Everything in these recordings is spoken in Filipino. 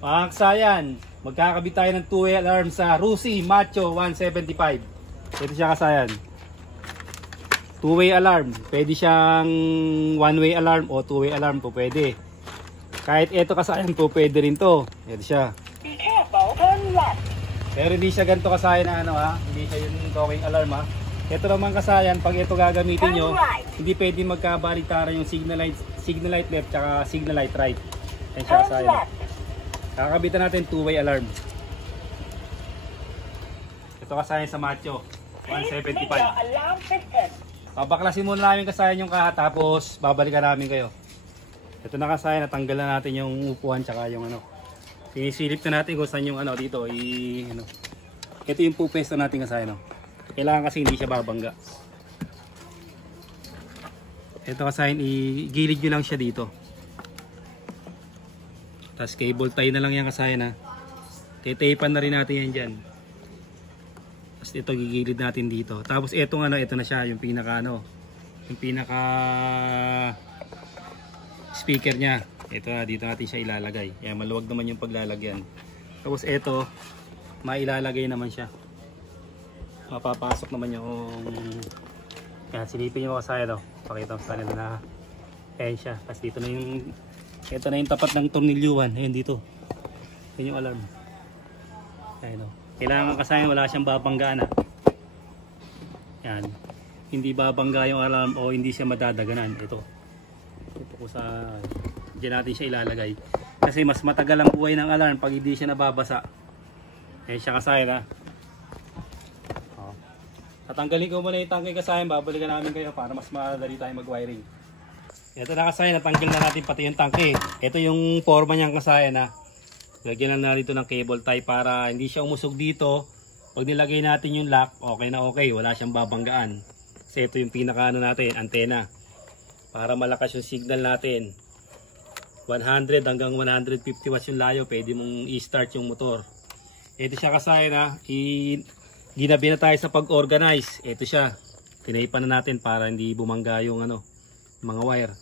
Mga kasayan, magkakabit tayo ng 2-way alarm sa Rusi Macho 175. Ito siya kasayan. 2-way alarm. Pwede siyang 1-way alarm o 2-way alarm po pwede. Kahit ito kasayan po pwede rin to. Ito siya. Pero hindi siya ganito kasayan na ano ha. Hindi siya yung talking alarm ha. Ito naman kasayan, pag ito gagamitin nyo, hindi pwede magkabaliktaran yung signal light left tsaka signal light right. Yan siya kasayan. Kakabitan natin 2-way alarm. Ito kasayan sa Macho 175. Babaklasin muna namin kasayan yung kaha, tapos babalikan namin kayo. Ito na kasayan, natanggal na natin yung upuan tsaka yung ano. Sinisilip na natin kung saan yung ano dito. Ano. Ito yung pupesto natin kasayan. No? Kailangan kasi hindi siya babangga. Ito kasayan, igilid nyo lang siya dito. Tapos cable tie na lang yan kasayan ha. Titaypan na rin natin yan dyan. Tapos ito gigilid natin dito. Tapos etong ano, ito na siya, yung pinaka ano, yung pinaka speaker niya. Ito na, dito natin siya ilalagay. Yan, maluwag naman yung paglalagyan. Tapos ito, mailalagay naman siya. Mapapasok naman yung yan, silipin nyo kasayan oh. Pakita ko sa kanila na ayan siya. Tapos dito na yung ito na yung tapat ng tornilyuhan. Ayan dito. Ayan yung alarm. Ayan oh. Kailangan kasayan wala siyang babanggaan ha. Yan. Hindi babangga yung alarm o hindi siya madadaganan. Ito. Ito ko sa diyan natin siya ilalagay. Kasi mas matagal ang buhay ng alarm pag hindi siya nababasa. Ayan siya kasayan ha. Tatanggalin ko muna yung tangke kasayan, babalikan namin kayo para mas madali tayo mag-wiring. Ito na kasayan, natanggal na natin pati yung tangke. Ito yung forma niyang kasayan ha. Lagyan lang na rito ng cable tie para hindi siya umusog dito. Pag nilagay natin yung lock, okay na okay, wala siyang babanggaan. Kasi ito yung pinaka ano natin, antena. Para malakas yung signal natin. 100 hanggang 150 watts yung layo, pwede mong i-start yung motor. Ito siya kasayan ha. Ginabi na tayo sa pag-organize. Ito siya. Tinaypan na natin para hindi bumangga yung ano, mga wire.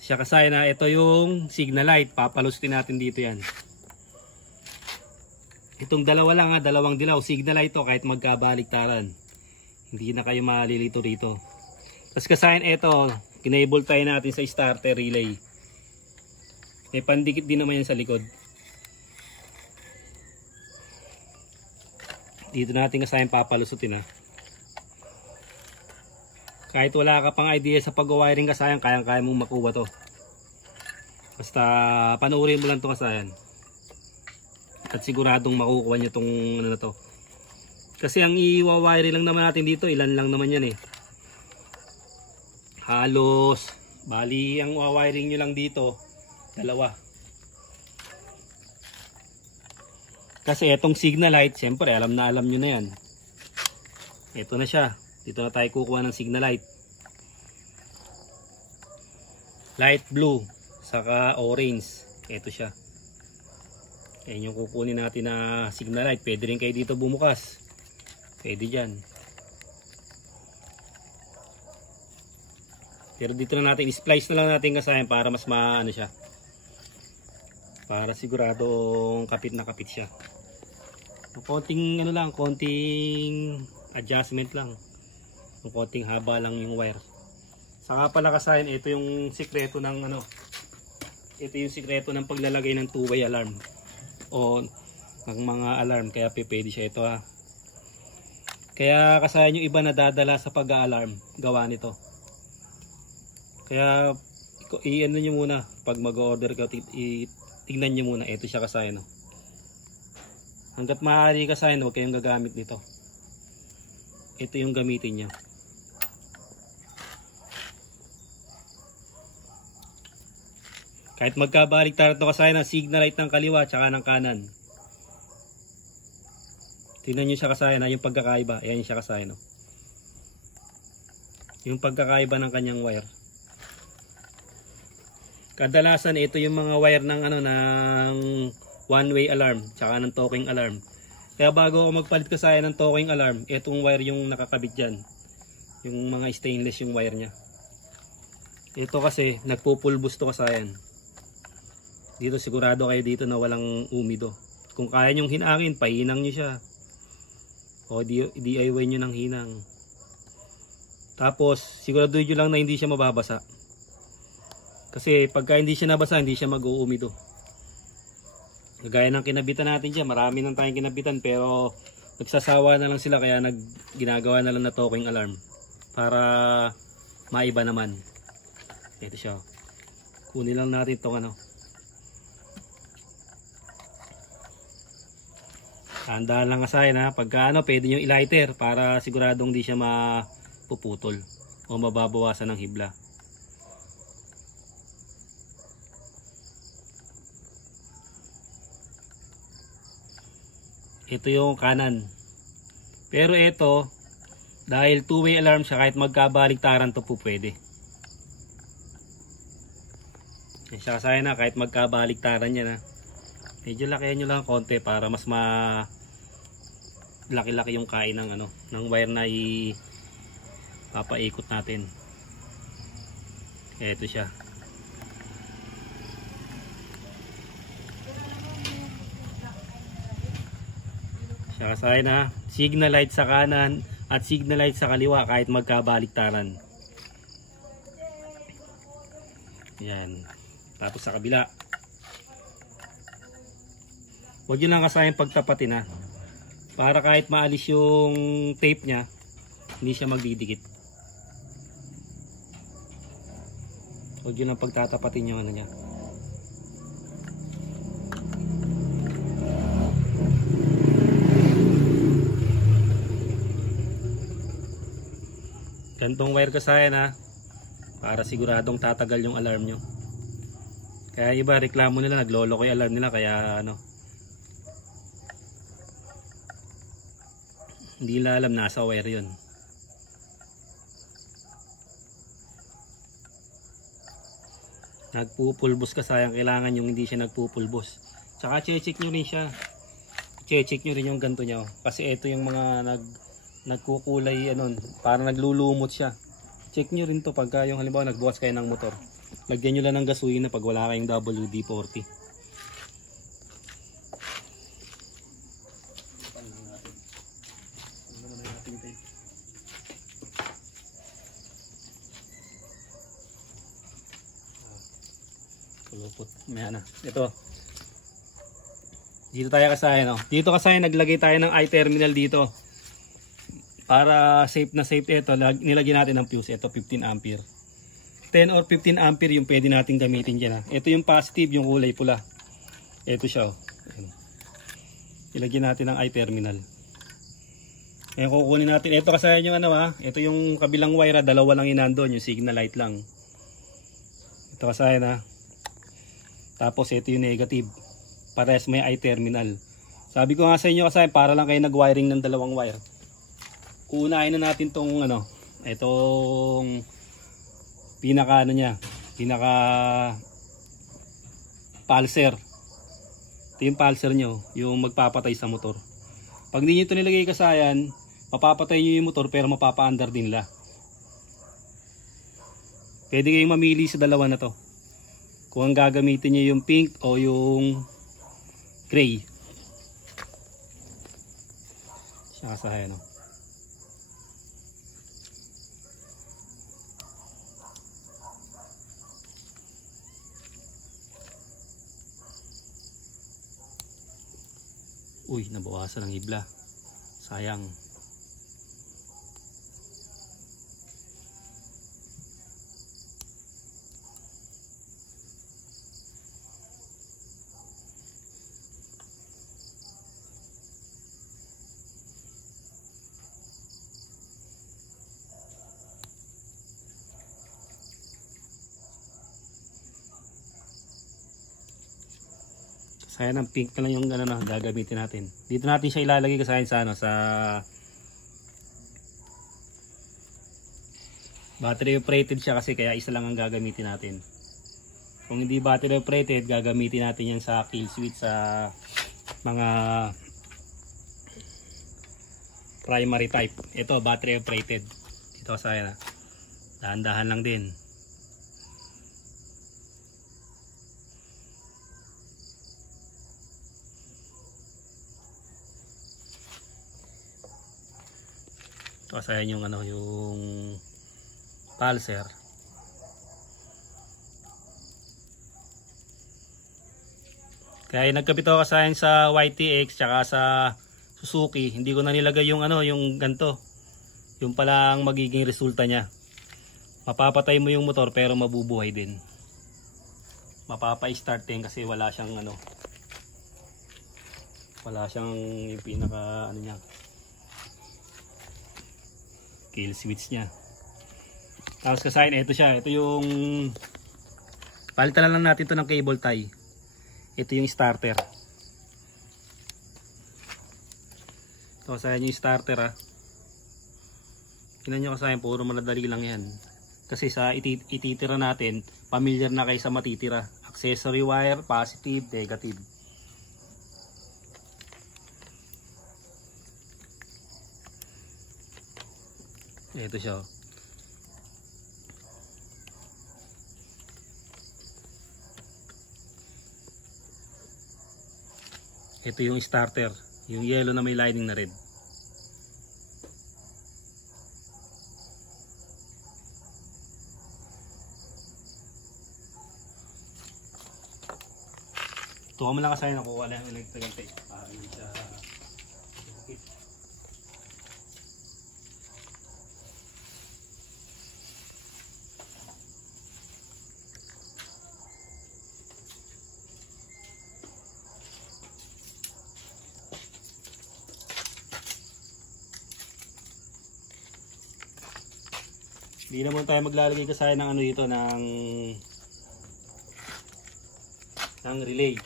Siya kasayan na ito yung signal light. Papalustin natin dito yan. Itong dalawa lang ha, dalawang dilaw. Signal light to kahit magkabaliktaran. Hindi na kayo malilito rito. Tapos kasayan ito, kinable tayo natin sa starter relay. May pandikit din naman yan sa likod. Dito natin kasayan papalusutin ha. Kahit wala ka pang idea sa pag-wiring kasayan, kayang-kaya mong makuha to. Basta panoorin mo lang to kasayan. At siguradong makukuha nyo tong ano na to. Kasi ang i-wiring lang naman natin dito, ilan lang naman yan eh. Halos, bali ang wiring nyo lang dito, dalawa. Kasi itong signal light, siyempre alam nyo na yan. Ito na siya. Dito na tayo kukuha ng signal light. Light blue, saka orange. Ito siya. Ayan yung kukunin natin na signal light. Pwede rin kayo dito bumukas. Pwede dyan. Pero dito na natin, splice na lang natin kasayan para mas maano siya. Para siguradong kapit na kapit siya. Konting ano lang, konting adjustment lang. Konting haba lang yung wire. Saka pala kasayan, ito yung sikreto ng ano. Ito yung sikreto ng paglalagay ng 2-way alarm o ng mga alarm, kaya pwede siya ito ha. Kaya kasayan yung iba nadadala sa pag-alarm, gawa nito. Kaya i-ano nyo muna pag mag-order ka, tignan nyo muna. Ito siya kasayan. Hanggat maaari kasayan, huwag kayong gagamit nito. Ito yung gamitin nyo. Kahit magkabaliktad ito kasayan, ang signal light ng kaliwa at ng kanan. Tignan nyo siya kasayan, yung pagkakaiba. Ayan siya kasayan. Yung pagkakaiba ng kanyang wire. Kadalasan ito yung mga wire ng ano ng one-way alarm tsaka ng talking alarm. Kaya bago ako magpalit kasayan ng talking alarm, itong wire yung nakakabit dyan. Yung mga stainless yung wire nya. Ito kasi nagpupulbos to kasayan. Dito sigurado kayo dito na walang umido. Kung kaya nyong hinangin, pahinang nyo siya. O DIY nyo ng hinang. Tapos sigurado nyo lang na hindi siya mababasa. Kasi pagka hindi siya nabasa, hindi siya mag-uumido. Kagaya ng kinabitan natin dyan, marami nang tayong kinabitan pero nagsasawa na lang sila kaya ginagawa na lang na talking alarm. Para maiba naman. Ito siya. Kunin lang natin itong ano. Tandaan lang kasayan ha. Pagka ano, pwede nyo i-lighter para siguradong di siya mapuputol o mababawasan ng hibla. Ito yung kanan. Pero ito, dahil two-way alarm siya, kahit magkabaligtaran to po pwede. Yan siya kasayan na, kahit magkabaligtaran yan ha. Medyo lakihan nyo lang konti para mas laki-laki yung kain ng ano, ng wire na papaikot natin. Ito siya. Siya kasayan ha. Signal light sa kanan at signal light sa kaliwa kahit magkabaliktaran. Yan. Tapos sa kabila. Huwag nyo lang kasayan pagtapatin ha. Para kahit maalis yung tape nya, hindi siya magdidikit. Huwag nyo lang pagtatapatin yung ano nya. Gantong wire kasayan ha. Para siguradong tatagal yung alarm nyo. Kaya iba reklamo nila, nagloloko yung alarm nila kaya ano. Hindi nila alam nasa wire yun. Nagpupulbos ka sayang, kailangan yung hindi siya nagpupulbos. Tsaka check nyo rin siya. Check nyo rin yung ganto niya. Kasi ito yung mga nagkukulay ano, parang naglulumot siya. Check nyo rin to pagka yung halimbawa nagbukas kayo ng motor. Lagyan nyo lang ng gasolina pag wala kayong WD-40. Kulupot. May ano. Ito. Dito tayo kasayan. No? Dito kasayan naglagay tayo ng i-terminal dito. Para safe na safe ito. Nilagyan natin ng fuse. Ito 15 ampere. 10 or 15 ampere yung pwede natin gamitin dyan. Ha? Ito yung positive, yung kulay pula. Ito siya. Oh. Ilagyan natin ng i-terminal. Ngayon kukunin natin. Ito kasayan yung ano ha. Ito yung kabilang wire. Dalawa lang yun nandun. Yung signal light lang. Ito kasayan ha. Tapos ito yung negative. Parehas may i-terminal. Sabi ko nga sa inyo kasayan, para lang kayo nag-wiring ng dalawang wire. Uunahin na natin tong ano. Itong pinaka ano niya, pinaka pulser. Ito yung pulser nyo, yung magpapatay sa motor. Pag hindi nyo ito nilagay kasayan, mapapatay nyo yung motor pero mapapaandar din la. Pwede kayong mamili sa dalawa na to. Kung ang gagamitin nyo yung pink o yung gray. Siya kasayan no. Uy, nabawasan ng hibla. Sayang. Kaya ng pink na lang yung ano, gagamitin natin. Dito natin siya ilalagay kasi sa ano, sa battery operated siya kasi kaya isa lang ang gagamitin natin. Kung hindi battery operated, gagamitin natin yan sa kill switch sa mga primary type. Ito battery operated. Dito sa na. Dahan-dahan lang din. Kasi ayan yung ano, yung pulser. Kaya nagkabit ako kasayan sa YTX tsaka sa Suzuki, hindi ko na nilagay yung ano, yung ganto. Yung pala ang magiging resulta niya. Mapapatay mo yung motor pero mabubuhay din. Mapapa-start din kasi wala siyang ano. Wala siyang yung pinaka ano niya. Kill switch niya. Tapos kasayan, ito siya. Ito yung palitan lang natin to ng cable tie. Ito yung starter. Ito kasayan yung starter ha. Tingnan nyo kasayan, puro maladali lang yan. Kasi sa ititira natin, familiar na kayo sa matitira. Accessory wire, positive, negative. Ito siya. Ito yung starter, yung yellow na may lining na red. Tuwa mo lang kasi nakuha lang yung electrical tape para hindi siya okay. Hindi naman tayo maglalagay kasi ng ano dito ng relay.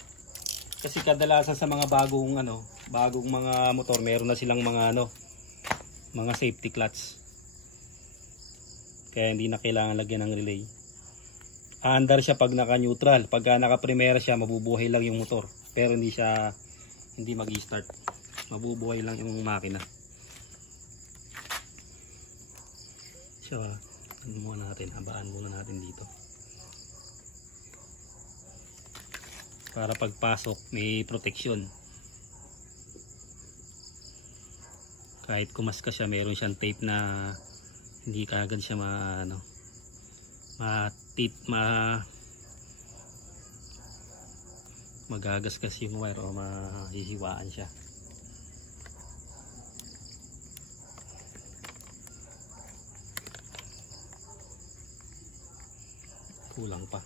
Kasi kadalasan sa mga bagong mga motor, meron na silang mga mga safety clutch. Kaya hindi na kailangan lagyan ng relay. Aandar siya pag naka-neutral. Pagka naka-primera siya, mabubuhay lang yung motor. Pero hindi mag-i-start. Mabubuhay lang yung makina. So, habaan muna natin dito. Para pagpasok may protection. Kahit kumaska siya, meron siyang tape na hindi kaagad siya magagasgas yung wire o mahihiwaan siya. Kulang pa.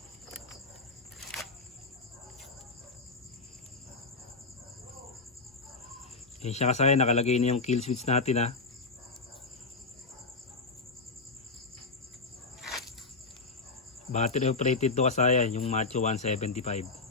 Yan siya kasi nakalagay na yung kill switch natin ha. Battery operated to kasayan, yung Macho 175.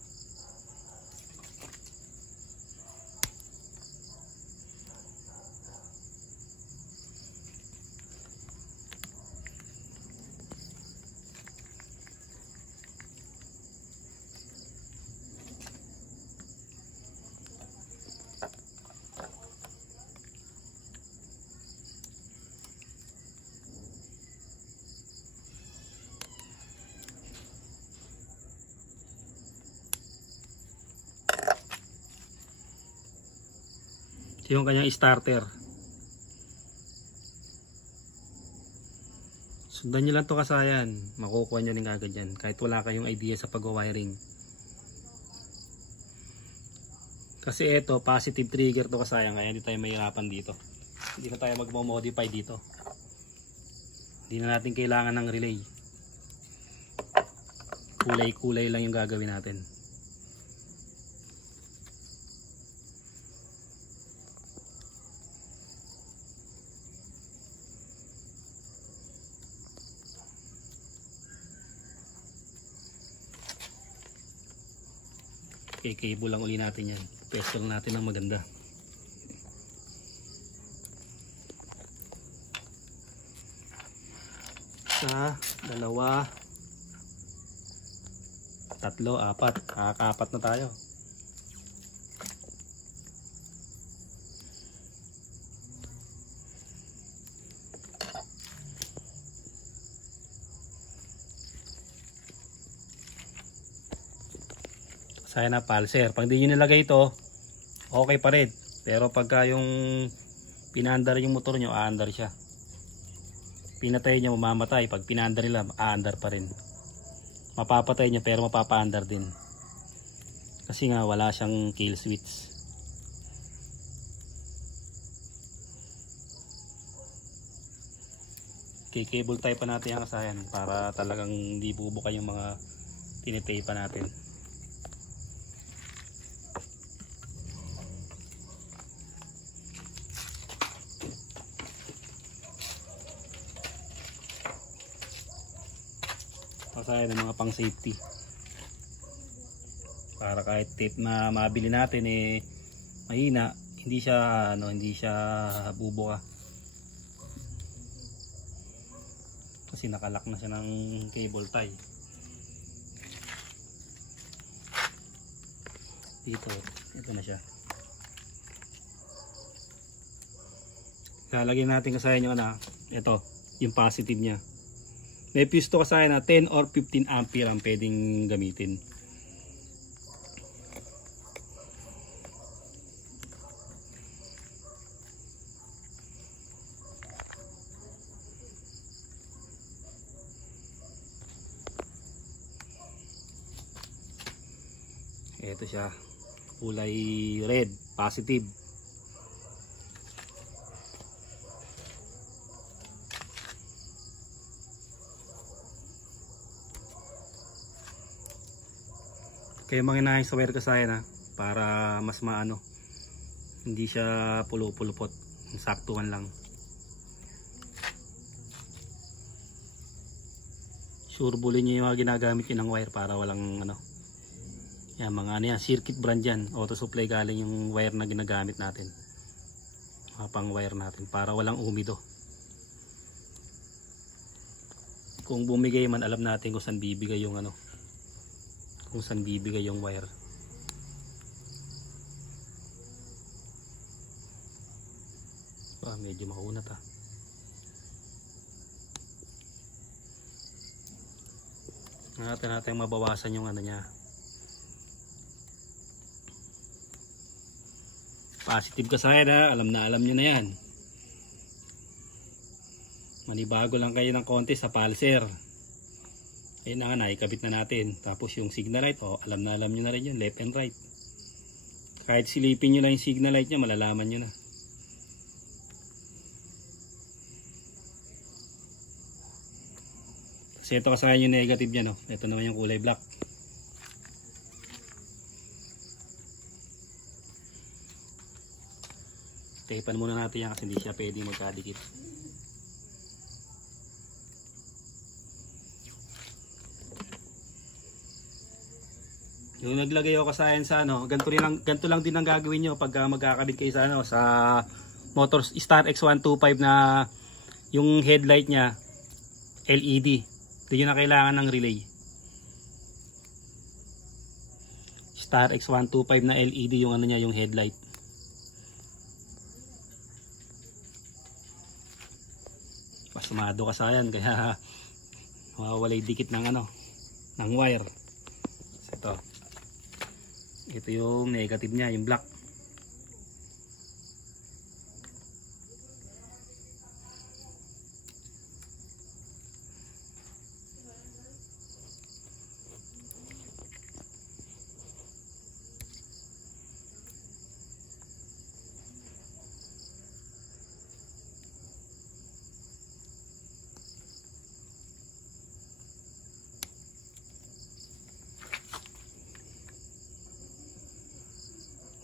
Ito yung kanyang starter. Sundan nyo lang to kasayan. Makukuha nyo rin agad yan. Kahit wala kayong idea sa pag-wiring. Kasi ito, positive trigger to kasayan. Kaya hindi tayo mahirapan dito. Hindi na tayo mag-modify dito. Hindi na natin kailangan ng relay. Kulay-kulay lang yung gagawin natin. Cable lang uli natin yan. Pesto lang natin ng maganda. Isa, dalawa, tatlo, apat. Nakaka-apat na tayo. Sana pulser. Pag di nyo nilagay ito, okay pa rin. Pero pagka yung pinaandar yung motor nyo, aandar siya. pinatay niya mamamatay, pag pinaandar nila aandar pa rin. Mapapatay niya pero mapapaandar din kasi nga wala siyang kill switch. Cable tie pa natin ang kasayan para talagang hindi bubuka yung mga tinitay pa natin. Kasayan ng mga pang safety para kahit tape na mabili natin mahina, hindi siya bubuka. Kasi nakalak na siya ng cable tie. Dito, ito na siya. Lalagyan natin kasayan yung ito, yung positive niya. May fuse to kasayan na 10 or 15 ampere ang pwedeng gamitin. Ito siya, kulay red, positive. Kaya manginahing sa wire kasayan para mas maano, hindi siya pulupulupot, saktuhan lang. Sure bulin nyo yung mga ginagamit nyo ng wire para walang yan, mga yan, circuit brand yan, auto supply galing yung wire na ginagamit natin, mga pang wire natin para walang umido. Kung bumigay man, alam natin kung saan bibigay yung kung saan bibigay yung wire. Medyo makunat natin mabawasan yung niya. Positive kasayan alam nyo na yan. Manibago lang kayo ng konti sa pulser. Ayun na naikabit na natin. Tapos yung signal light, alam nyo na rin yun, left and right. Kahit silipin nyo lang yung signal light nya, malalaman nyo na. Kasi ito kasayan yung negative nya, ito naman yung kulay black. Tapean muna natin yan kasi hindi siya pwede magkadikit. Yung naglagay ako kasayan sa ganito lang din ang gagawin nyo pag magkakabit kayo sa motor Star X125 na yung headlight nya LED. Hindi nyo na kailangan ng relay. Star X125 na LED yung yung headlight. Pasmado kasayan kaya mawawala yung dikit ng ng wire. Ito yung negative niya, yung black.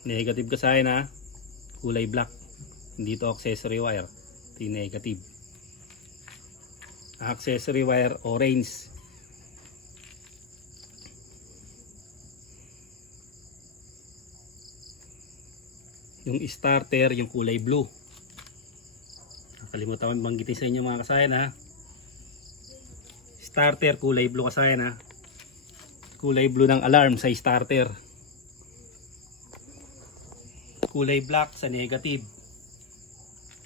Negative kasayan kulay black, hindi to accessory wire. Ito yung negative. Accessory wire orange. Yung starter yung kulay blue. Nakalimutan ko banggitin sa inyo mga kasayan Starter kulay blue kasayan Kulay blue ng alarm sa starter. Kulay black sa negative.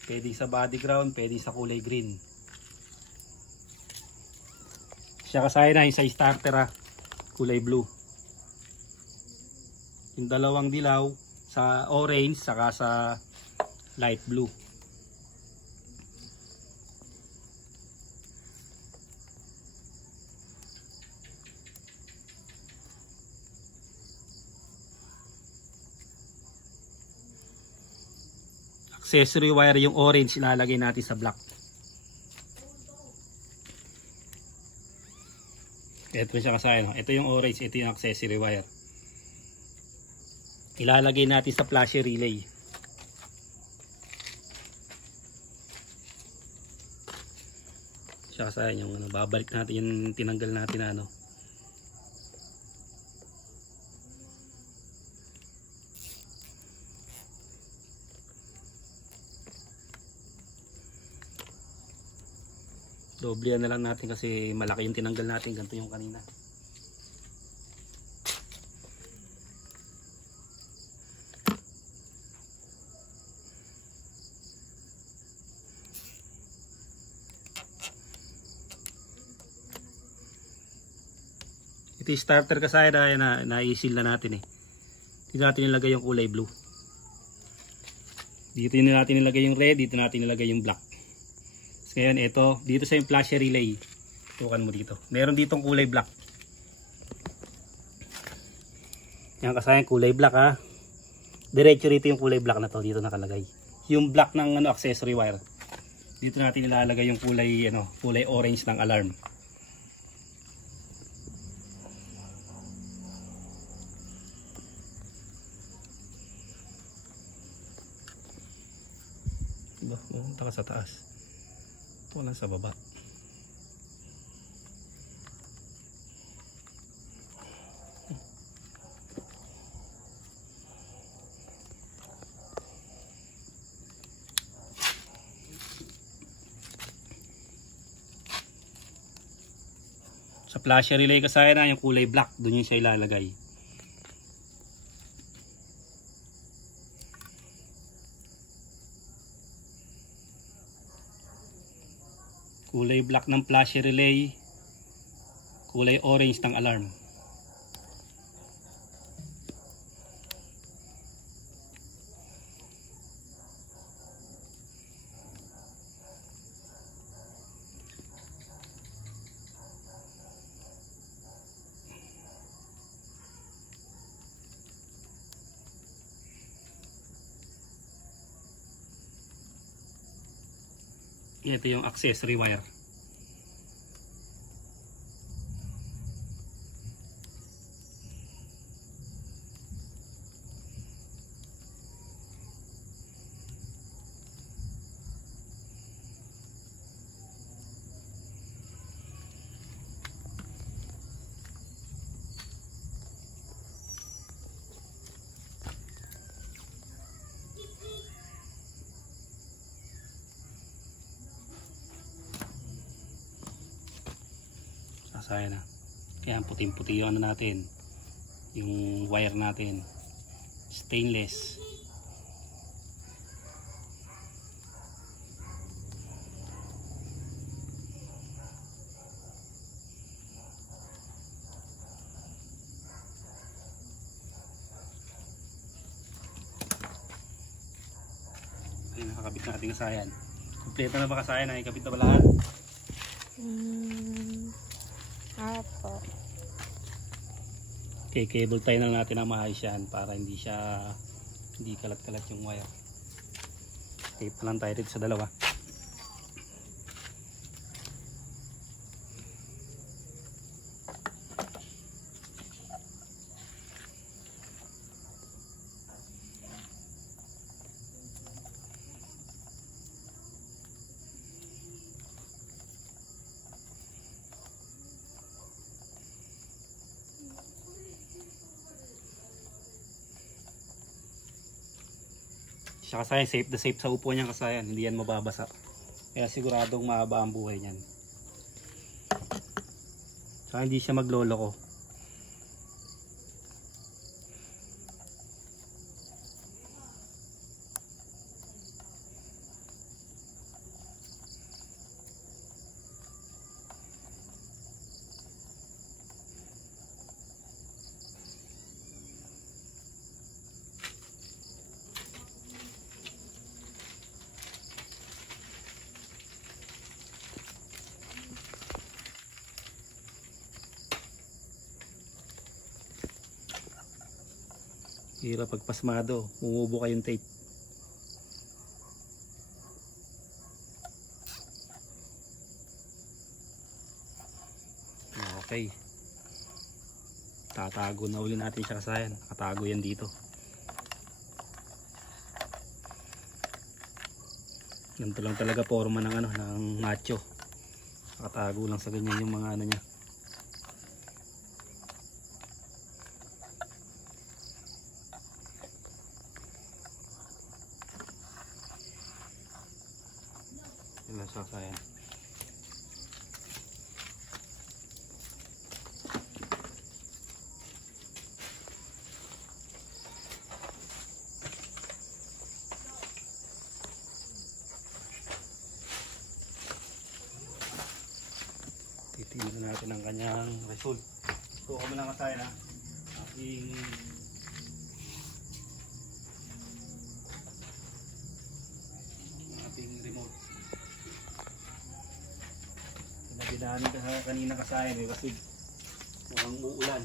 Pwede sa body ground, pwede sa kulay green. Siya kasayan yung sa starter kulay blue. Yung dalawang dilaw sa orange saka sa light blue. accessory wire, yung orange ilalagay natin sa black. Ito siya kasayan. Ito yung orange, ito yung accessory wire. Ilalagay natin sa flasher relay. Siya kasayan yung ano, babalik natin yung tinanggal natin na ano. Doble na lang natin kasi malaki yung tinanggal natin, ganito yung kanina. Ito yung starter kasi na na-seal na natin eh. Dito natin nilagay yung kulay blue. Dito natin nilagay yung red, dito natin nilagay yung black. Ngayon ito, dito sa yung flasher relay, tukan mo dito. Meron ditong kulay black. Yan kasayan, kulay black ha. Diretso rito yung kulay black na to, dito nakalagay. Yung black ng ano, accessory wire. Dito natin ilalagay yung kulay ano, kulay orange ng alarm. Diba? Pumunta ka sa taas. Wala sa baba. Sa flasher relay kasi na yung kulay black, doon yung siya ilalagay. Kulay black ng flasher relay, kulay orange ng alarm. Ito yung accessory wire. Sayang na. Kaya puting-puti yung ano natin, yung wire natin, stainless. Ay, nakakabit natin kasayan. Kompleto na ba kasayan? Nakikabit na ba lahat? Apo. Okay, cable tie na natin ang maayos yan para hindi kalat-kalat yung wire. Tape na lang tayo dito sa dalawa. Siya kasayan, safe na safe sa upo niya kasayan, hindi yan mababasa. Kaya siguradong mahaba ang buhay niyan. Saka hindi siya magloloko. Hirap pagpasmado, umubo kayong tape. Okay. Tatago na uli natin siya kasayan. Nakatago yan dito. Ganito lang talaga forma ng ano, ng macho. Nakatago lang sa ganyan yung mga ano niya. Yan lang siya kasayan. Titingnan natin ang kanyang result. Ito kami lang kasayan ha. Ating remote. Pinagdaanan ka kanina kasayan. May basig. Mukhang uulan.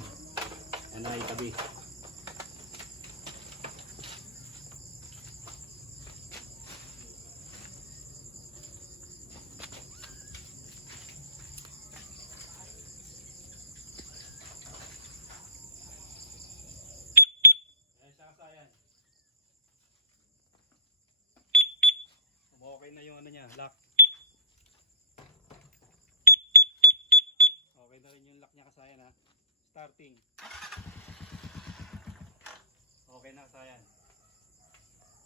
Yan na itabi. Okay na yung ano niya, lock. Okay na rin yung lock niya kasayan ha. Starting. Okay na kasayan.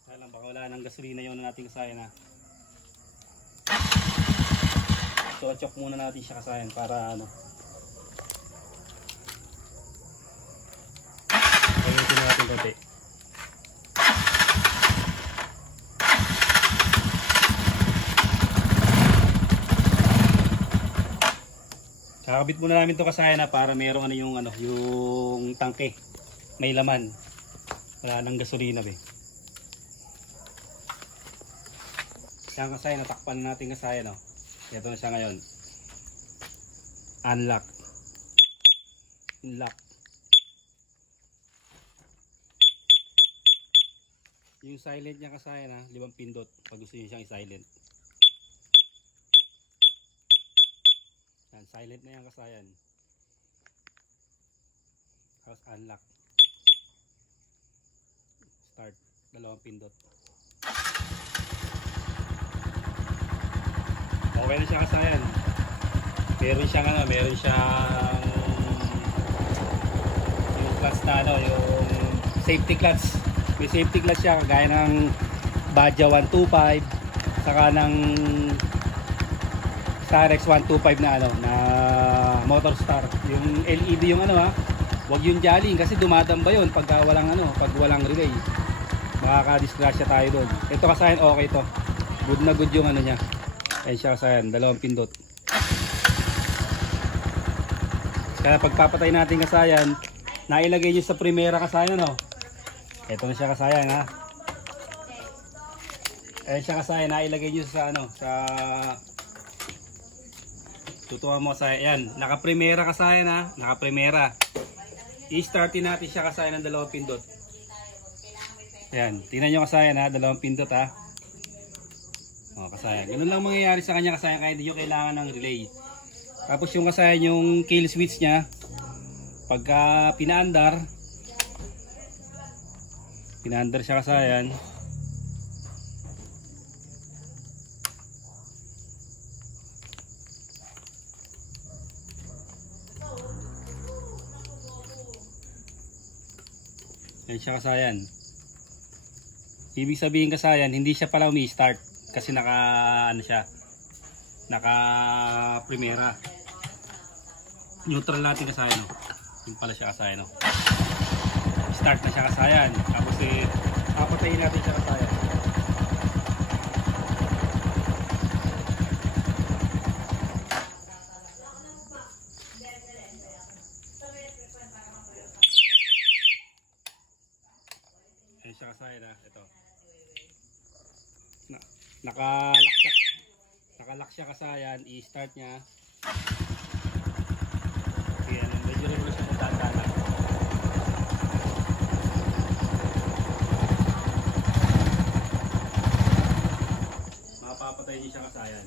Kaya lang baka wala ng gasolina yung ano natin kasayan ha. So chok muna natin siya kasayan para ano. Pagalitin natin konti. Kakabit muna namin to kasayan na para merong ano yung tangke may laman. Wala nang gasolina be. Kaya kasayan natakpan natin kasayan no. Ito na siya ngayon. Unlock. Lock. Yung silent niya kasayan ha, 5 pindot pag gusto niyo siyang i-silent. Silent na yan kasayan. Tapos unlock. Start. 2 pindot. Okay na siya kasayan. Meron siyang ano, meron siyang yung clutch na ano, yung safety clutch. May safety clutch siya kagaya ng Badja 125 saka ng Starex 125 na ano na Motor Star. Yung LED yung ano ha. Huwag yung Jolly kasi dumadamba yun pag walang ano, pag walang relay. Makaka-disgrasya tayo doon. Ito kasayan okay to. Good na good yung ano niya. Ayun siya kasayan, 2 pindot. Kaya pagpapatay natin kasayan, nailagay niyo sa primera kasayan no. Ito na siya kasayan ha. Ayun siya kasayan, nailagay niyo sa ano, sa tutuwa mo kasayan. Yan, naka-primera kasayan ha, naka-primera. I-startin natin siya kasayan ng 2 pindot. Ayan, tingnan nyo kasayan ha, 2 pindot ha. O kasayan, ganun lang mangyayari sa kanya kasayan kaya hindi nyo kailangan ng relay. Tapos yung kasayan yung kill switch nya, pagka pinaandar siya kasayan. Yan siya kasayan. Ibig sabihin kasayan, hindi siya pala umi-start kasi naka ano siya. Naka primera. Neutral natin kasayan no. Yung pala siya kasayan no. Start na siya kasayan. Tapos papatayin natin siya kasayan. Ayan siya kasayan ha. Ito. Nakalock siya kasayan. I-start niya. Ayan. Medyo rin mo siya matandaan. Makapapatay niya siya kasayan.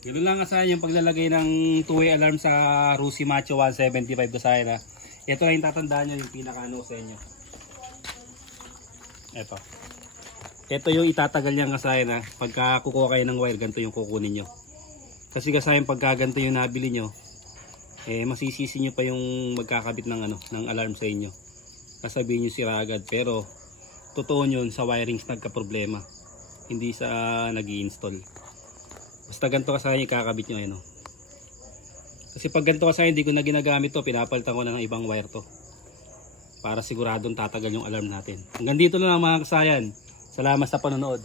Ganoon lang kasayan yung paglalagay ng two-way alarm sa Rusi Macho 175 kasayan ha. Ito na yung tatandaan nyo yung pinaka-ano sa inyo. Ito yung itatagal niyang kasayan ha. Pagka kukuha kayo ng wire, ganito yung kukunin nyo. Kasi kasayan pagka ganito yung nabili nyo, masisisi nyo pa yung magkakabit ng, ng alarm sa inyo. Sasabihin nyo sira agad. Pero totoo yun sa wirings nagka-problema. Hindi sa nag-i-install. Basta ganito kasayan ikakabit nyo ayun. Kasi pag ganito kasayan hindi ko na ginagamit to, pinapalitan ko na ng ibang wire to. Para siguradong tatagal yung alarm natin. Hanggang dito na lang mga kasayan. Salamat sa panonood.